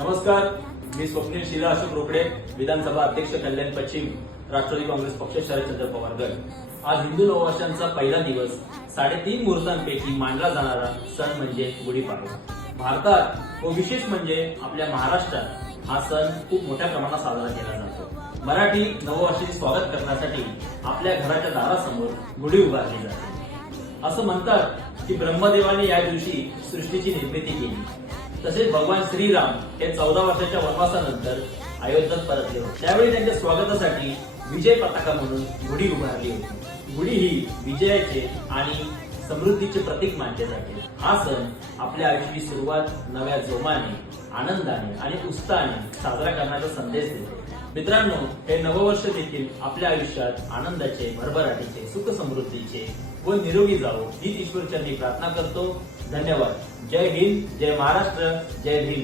नमस्कार, मी स्वप्नील शिला अशोक रोकडे, विधानसभा अध्यक्ष कल्याण पश्चिम, राष्ट्रवादी काँग्रेस पक्ष, शरदचंद्र पवार गट। आज हिंदू नववर्षांचा पहिला दिवस 3.5 मुहूर्तांपैकी मानला जाणारा सण म्हणजे गुढीपाडवा। भारतात व विशेष म्हणजे आपल्या महाराष्ट्रात हा सण खूप मोठ्या प्रमाणात साजरा केला जातो। मराठी नववर्षाचे स्वागत करण्यासाठी आपल्या घराच्या दारासमोर गुढी उभारली जाते। असं म्हणतात की ब्रह्मदेवाने या दिवशी सृष्टीची निर्मिती केली। तसेच भगवान श्रीराम हे 14 वर्षाच्या वनवासानंतर अयोध्येत परतले होते। त्यावेळी त्यांच्या स्वागतासाठी विजय पताका म्हणून गुढी उभारली होती। गुढी ही विजयाचे आणि समृद्धीचे प्रतीक मानले जाते। हा सण आपल्या आयुष्याची सुरुवात नव्या जोमाने, आनंदाने आणि उत्साहाने साजरा करण्याचा संदेश देतो। मित्रांनो, हे नववर्ष देखील आपल्या आयुष्यात आनंदाचे, भरभराटीचे, सुख समृद्धीचे व निरोगी जावो हीच ईश्वरचरणी प्रार्थना करतो। धन्यवाद। जय हिंद, जय महाराष्ट्र, जय भीम।